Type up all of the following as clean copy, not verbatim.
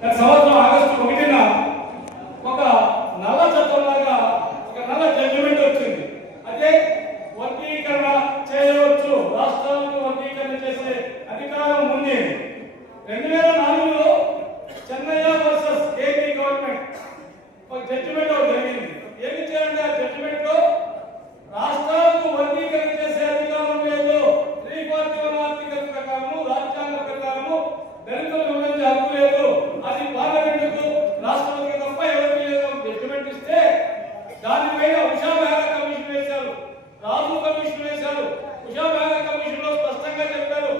సంవత్సరం ఆగస్టు 1న ఒక నల్ల చట్టంలాగా ఒక నల్ల జడ్జిమెంట్ వచ్చింది. అదే వర్గీకరణ చేయవచ్చు, రాష్ట్రాలకు వర్గీకరణ చేసే అధికారం ఉంది. 2004లో చెన్నయ్య వర్సెస్ ఏపీ గవర్నమెంట్ ఒక జడ్జిమెంట్ జరిగింది. ఏమి చేయాలంటే ఆ జడ్జిమెంట్ లో రాష్ట్రాలకు వర్గీకరణ చేసే అధికారం లేదు, 341 ఆర్టికల్ ప్రకారము రాజ్యాంగ ప్రకారము దళితులకు విభజించే హక్కు లేదు, అది పార్లమెంటుకు రాష్ట్రాలకి తప్ప ఎవరికి లేదు జడ్జిమెంట్ ఇస్తే దానిపైన ఉషా మెహతా కమిషన్ వేశారు, రాజు కమిషన్ వేశారు. ఉషా మెహతా కమిషన్ లో స్పష్టంగా చెప్పారు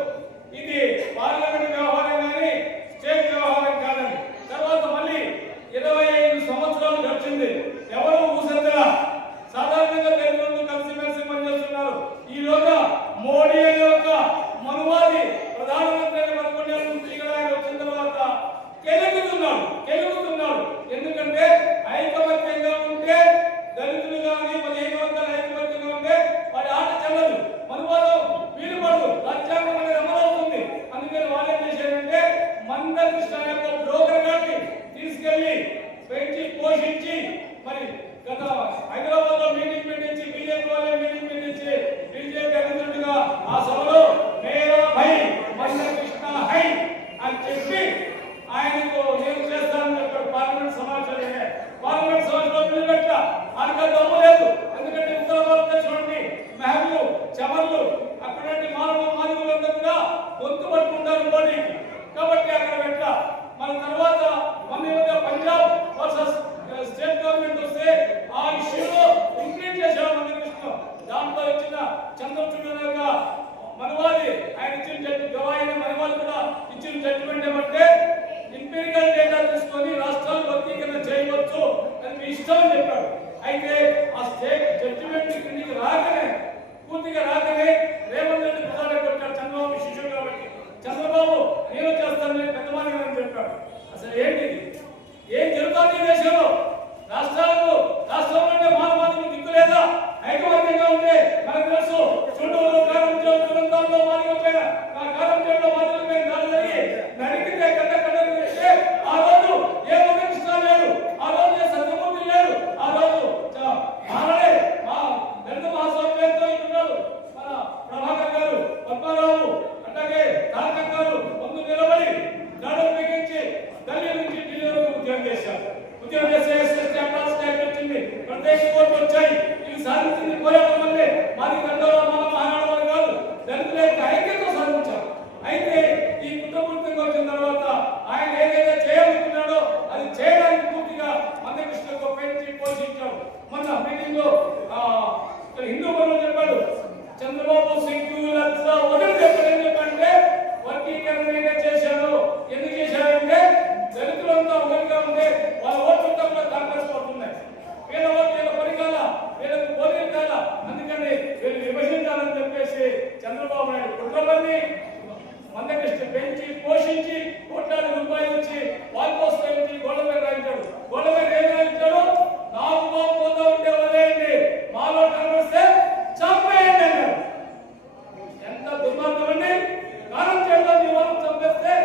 ఇది పార్లమెంట్ వ్యవహారం కానీ స్టేట్ వ్యవహారం కాదని. తర్వాత మళ్ళీ 25 సంవత్సరాలు గడిచింది, ఎవరు ఊసెత్తలా. సాధారణంగా దళితులు కలిసిమెలిసి పనిచేస్తున్నారు. ఈలోగా మోడీ అనే ఒక మనువాది ప్రధానమంత్రి ఆయన వచ్చిన తర్వాత కెలుగుతున్నాడు. ఎందుకంటే ఐకమత్యంగా ఉంటే దళితులు కానీ 15 వర్గాల ఐకమత్యంగా ఉంటే వాడి ఆట చెల్లదు, మనువాదం వీలు పడదు, రాజ్యాంగం అనేది అమలవుతుంది. అందుకని వాళ్ళు ఏం చేశారంటే మందకృష్ణ యొక్క బ్రోకర్ గారిని తీసుకెళ్లి పెంచి పోషించి మరి గత హైదరాబాద్ లో మీటింగ్ పెట్టించి బీజేపీ వాళ్ళే మీటింగ్ పెట్టించి బీజేపీ అధినేతగా ఆ సభలో మేరా భై మందకృష్ణ హై అని చెప్పి ఆయనకు నేను చేస్తానని చెప్పాడు. పార్లమెంట్ సమావేశాలు పార్లమెంట్ సమావేశంలో పిలిపెట్ట ఆయనకు దమ్ము లేదు. ఎందుకంటే ఉత్తర భారతదేశం నుండి మెహబూ చమర్లు అక్కడంటే మానవులందరూ కూడా గొంతు పట్టుకుంటారు మోడీకి, కాబట్టి అక్కడ పెట్ట. మన తర్వాత మన పంజాబ్ వర్సెస్ స్టేట్ గవర్నమెంట్ వస్తే ఆ ఇష్యూలో ఇంప్లీట్ చేశారు మందకృష్ణ. దాంట్లో ఇచ్చిన చంద్రచూడ మనవాది ఆయన ఇచ్చిన గవాయిన మనవాది కూడా ఇచ్చిన జడ్జిమెంట్ ఏమంటే ఇంపీరియల్ డేటా తీసుకొని రాష్ట్రాలు వర్గీకరణ చేయవచ్చు అని మీ ఇష్టం అని చెప్పాడు. అయితే ఆ స్టేట్ జడ్జిమెంట్ కిందికి రాకనే పూర్తిగా రాకనే రేవంత్ రెడ్డి ప్రధాని కొట్టాడు చంద్రబాబు శిష్యుడు కాబట్టి. చంద్రబాబు నేను చేస్తానని పెద్దవాణి అని చెప్పాడు. అసలు ఏంటిది, ఏం జరుగుతుంది ఈ దేశంలో? రాష్ట్రంలో మానవాదికి దిక్కు లేదా? ఐకమత్యంగా ఉంటే మనకు తెలుసు. చుట్టూరు కారంలో మాదిరిపోయిన ఆ కారంలో మాదిరిపోయిన దాడి జరిగి నడికితే కట్టే ఆ రోజు ఏ మందకృష్ణ లేడు, ఆ రోజు ఏ సత్యమూర్తి లేడు, ఆ రోజు మారడే మా దళిత మహాస్వామి పేరుతో ఉన్నాడు మన ప్రభాకర్ గారు, పద్మారావు అట్లాగే తారక గారు ముందు నిలబడి నడుము బిగించి ఢిల్లీ నుంచి ఢిల్లీ వరకు ఉద్యోగం చేశారు. ఉద్యోగం చేసే వచ్చింది, ప్రత్యేక కోర్టు వచ్చాయి. ఇవి సాధించింది పోరాటం వల్లే. మాది గంటలో మన మహానాడు కాదు, దళితుల యొక్క ఐక్యత సాధించారు. అయితే ఈ కుటుంబంగా వచ్చిన తర్వాత ఆయన ఏదైతే చేయాలనుకున్నాడో అది చేయడానికి పూర్తిగా మందకృష్ణకు పెంచి పోషించాడు. మొన్న మీటింగ్ లో హిందూ పనులు చెప్పాడు చంద్రబాబు సింగ్లా ఒకటి చెప్పాడు. ఏం చెప్పాడంటే వర్గీకరణ చేశాడు. ఎందుకు చేశాడంటే దళితులంతా ఒకరిగా ఉంటే వాళ్ళ ఓట్లంతా కూడా కాంగ్రెస్ పడుతున్నాయి. వీళ్ళ ఓట్లు వీళ్ళ పరికాల వీళ్ళకి పోలీసు కాల, అందుకని వీళ్ళు విభజించాలని చెప్పేసి చంద్రబాబు నాయుడు కుట్రలన్నీ మందకృష్ణ పెంచి పోషించి ₹1,00,000 ఇచ్చి వాళ్ళ కోసం గోడ మీద రాయించాడు. గోడ మీద ఏం రాయించాడు? నాకు పోతా ఉంటే వదిలేయండి, మాలో కనిపిస్తే చంపేయండి అన్నాడు. ఎంత దుర్మార్గం అండి! కారం చేయడం నీ వాళ్ళు చంపేస్తే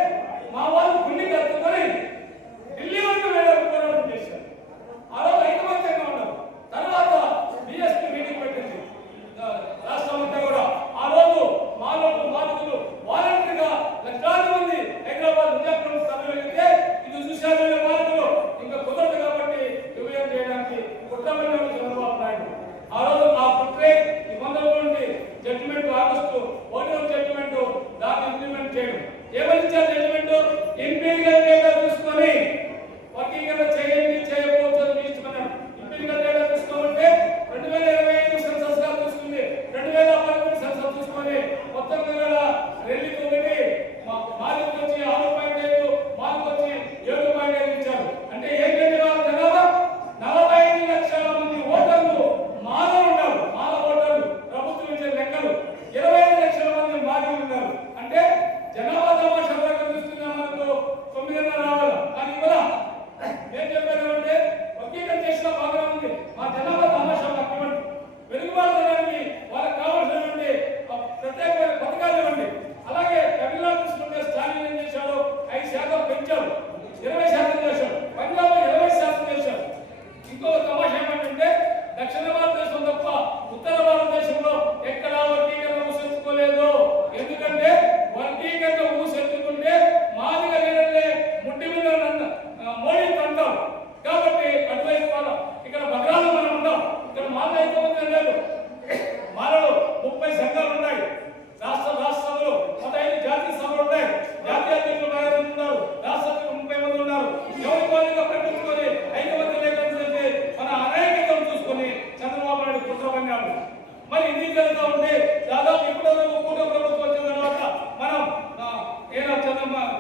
ముందుకెళ్తా ఉంటే దాదాపు ఇప్పటివరకు కూటమి ప్రభుత్వం వచ్చిన తర్వాత మనం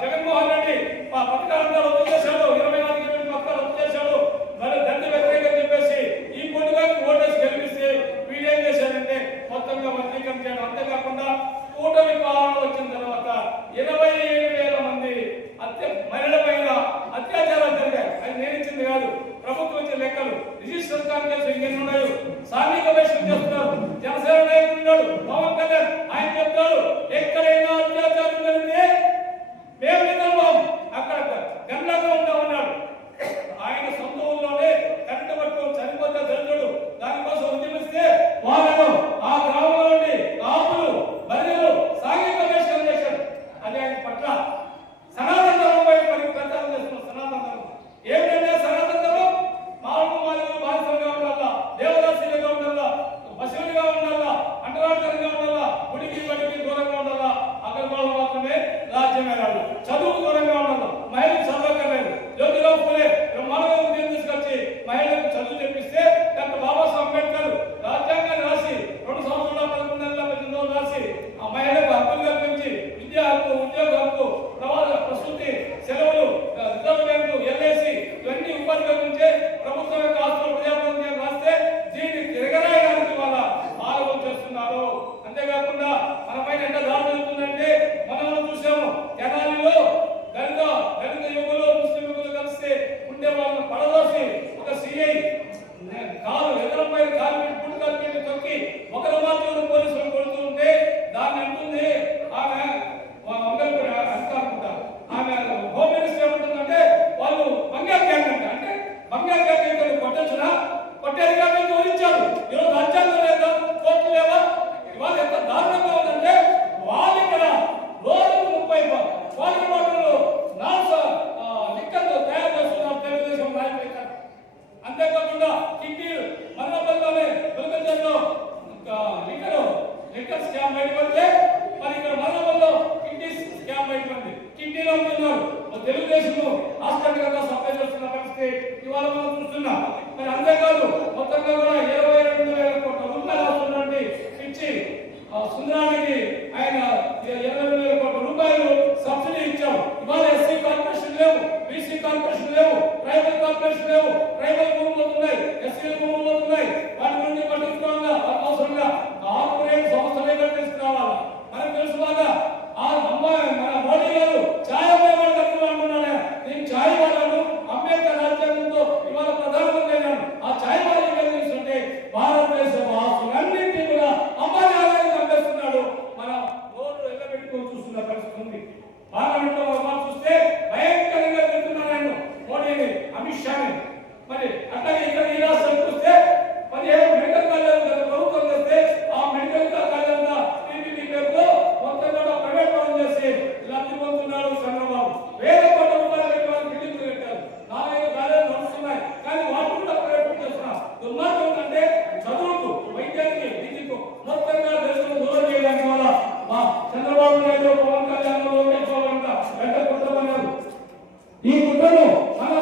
జగన్మోహన్ రెడ్డి పథకాలంతా రద్దు చేశాడు, 24 పథకాలు రద్దు చేశాడు, మరి దండ వ్యతిరేకం చెప్పేసి ఈ పొట్టుగానికి ఓటేసి గెలిపిస్తే వీడేం చేశాడంటే మొత్తంగా వర్గీకరణ చేయడం. అంతేకాకుండా కూటమి పాలన వచ్చిన తర్వాత 27,000 మంది మహిళలపైన అత్యాచారాలు జరిగాయి. అది నేను ఇచ్చింది కాదు, ప్రభుత్వం ఇచ్చిన లెక్కలు. రిజిస్టర్ కాంగ్రెస్ ఎన్ని ఉన్నాయో సాంఘిక వేషం చేస్తున్నారు. జనసేన నాయకుడు ఉన్నాడు పవన్ కళ్యాణ్, ఆయన చెప్తాడు ఎక్కడైనా అత్యాచారం జరిగితే మేము నిద్రపోం, అక్కడ గంటగా ఉంటామన్నాడు. ఆయన సొంత ఊళ్ళోనే కరెంటు పట్టుకొని చనిపోతే దళితుడు దానికోసం ఉద్యమిస్తే వాళ్ళను ఆ గ్రామంలో ఉండి కాపులు బలిలు సాంఘిక వేషం చేశారు. అది ఆయన పట్ల సనాతన ధర్మంపై ప్రచారం చేస్తున్నారు. సనాతన ధర్మం ఏమిటంటే సనాతన ధర్మం మానవ మానవులు బానిసలుగా ఉండాలా, దేవదాసులుగా ఉండాలా, పశువులుగా ఉండాలా, అంటరాంతరంగా ఉండాలా, గుడికి బడికి దూరంగా ఉండాలా, అక్కడ వాళ్ళు మాత్రమే రాజ్యమే రాదు, చదువుకు దూరంగా ఉండాలి, మహిళలు చదవక్కర్లేదు. జ్యోతిరావు ఫులే బ్రహ్మాండంగా ఉద్యోగం తీసుకొచ్చి మహిళలకు చదువు చెప్పిస్తే డాక్టర్ బాబాసాహెబ్ అంబేద్కర్ రాజ్యాంగాన్ని రాసి 2 సంవత్సరాల 11 నెలల 18 రోజులు రాసి ఆ మహిళలకు హక్కులు కల్పించి విద్యా హక్కు, ఉద్యోగ హక్కు, ప్రసూతి సెలవులు, రిజర్వేషన్లు, ఎల్ఐసి ఇవన్నీ ఉపాధి కల్పించే ప్రభుత్వం యొక్క ఆస్తులు ప్రజాప్రతినిధులు రాస్తే దీన్ని తిరగరాయడానికి వాళ్ళ ఆరోపణ చేస్తున్నారు. అంతేకాకుండా మన పైన ఎంత దాడి జరుగుతుందంటే మనం చూసాము. తెనాలిలో దళిత యువకులు ముస్లిం యువకులు కలిస్తే ఉండే వాళ్ళని పడదోసి ఒక సిఐ కాలు ఎదురుపై కాలు పెట్టి పుట్టుకాలు పెట్టి తొక్కి ఒకరు మాత్రం పోలీసులు కొడుతూ ఉంటే దాన్ని అంటుంది ఆమె అనుకుంటా, ఆమె హోమ్ మినిస్టర్ ఏమంటుందంటే వాళ్ళు బంగారు గ్యాంగ్ అంటే బంగారు గ్యాంగ్ కొట్టచ్చునా, కొట్టేది కాబట్టి వదిలించారు. ఈరోజు రాజ్యాంగం లేదా, కోర్టు లేవా? ఇవాళ ఎంత దారుణంగా ఉందంటే వాళ్ళు ఇక్కడ రోజుకు 30 వాటర్ బాటిల్ లిక్కర్లు తయారు చేస్తున్నారు తెలుగుదేశం నాయకులు. అంతేకాకుండా కిడ్నీలు మరణపల్లిలోనే దుర్గంజంలో లిక్కర్ స్కామ్ బయటపడితే మరి ఇక్కడ మరణపల్లిలో కిడ్నీ స్కామ్ బయటపడింది. కిడ్నీలో ఉంటున్నారు తెలుగుదేశం హాస్పిటల్ సప్లై చేస్తున్న పరిస్థితి ఇవాళ మనం చూస్తున్నాం. మరి అంతేకాదు మొత్తంగా కూడా 22,000 కోట్ల రూపాయలు వస్తున్నటువంటి పిచ్చి సుందరానికి ఆయన 22,000 కోట్ల రూపాయలు సబ్సిడీ ఇచ్చారు. ఇవాళ ఎస్సీ కార్పొరేషన్ లేవు, బీసీ కార్పొరేషన్ లేవు, ట్రైబల్ కార్పొరేషన్ లేవు. ట్రైబల్ భూములు పోతున్నాయి, ఎస్సీ భూములు పోతున్నాయి. వాటి గురించి పట్టించుకోవాలా, అవసరంగా కార్పొరేట్ సంస్థలే తీసుకురావాలా. మనకు తెలుసు బాగా మన మోడీ గారు ఛాయ్ అమ్మేవాడు అనుకున్నాడు. నేను ఛాయ్ వాడాను, అంబేద్కర్ రాజ్యాంగంతో ఇవాళ ప్రధానమంత్రి అయినాడు. ఆ ఛాయ్ వాడి తీసుకుంటే భారతదేశ ఆస్తులన్నింటినీ కూడా అమ్మాయి ఆదాయం అందిస్తున్నాడు. మనం రోడ్లు ఎల్లబెట్టుకొని చూస్తున్న పరిస్థితి ఉంది. పార్లమెంట్ లో చూస్తే భయంకరంగా వెళ్తున్నాడు ఆయన మోడీని, అమిత్ షాని. మరి అట్లాగే ఇక్కడ ఈ రాష్ట్రం చూస్తే 17 మెడికల్ కాలేజీలు ప్రభుత్వం చేస్తే ఆ మెడికల్ కాలేజీల టీపీపీ పేరుతో మొత్తం కూడా ప్రైవేట్ పనులు చేసి లబ్ధి పొందుతున్నాడు చంద్రబాబు. 1,000 కోట్ల రూపాయలు పెట్టి వాళ్ళు బిల్డింగ్లు పెట్టారు. 4 కాలేజీలు నడుస్తున్నాయి, కానీ వాటి కూడా ప్రైవేట్ చేస్తున్నారు. దుర్మార్గం అంటే చదువుకు, వైద్యానికి, విద్యకు మొత్తంగా దేశం దూరం చేయడానికి వల్ల మా చంద్రబాబు నాయుడు, పవన్ కళ్యాణ్ వెంట కుట్రమన్నారు. ఈ కుట్రను మన